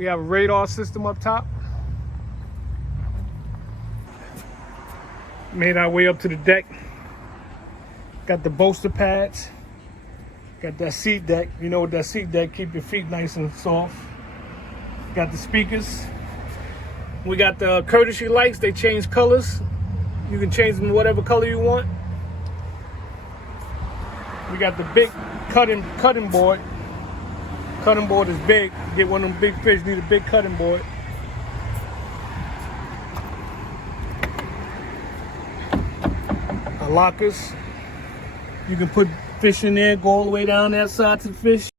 We have a radar system up top. Made our way up to the deck. Got the bolster pads. Got that seat deck. You know what that seat deck, keep your feet nice and soft. Got the speakers. We got the courtesy lights. They change colors. You can change them whatever color you want. We got the big cutting board. Cutting board is big. Get one of them big fish, need a big cutting board. Our lockers. You can put fish in there, go all the way down that side to the fish.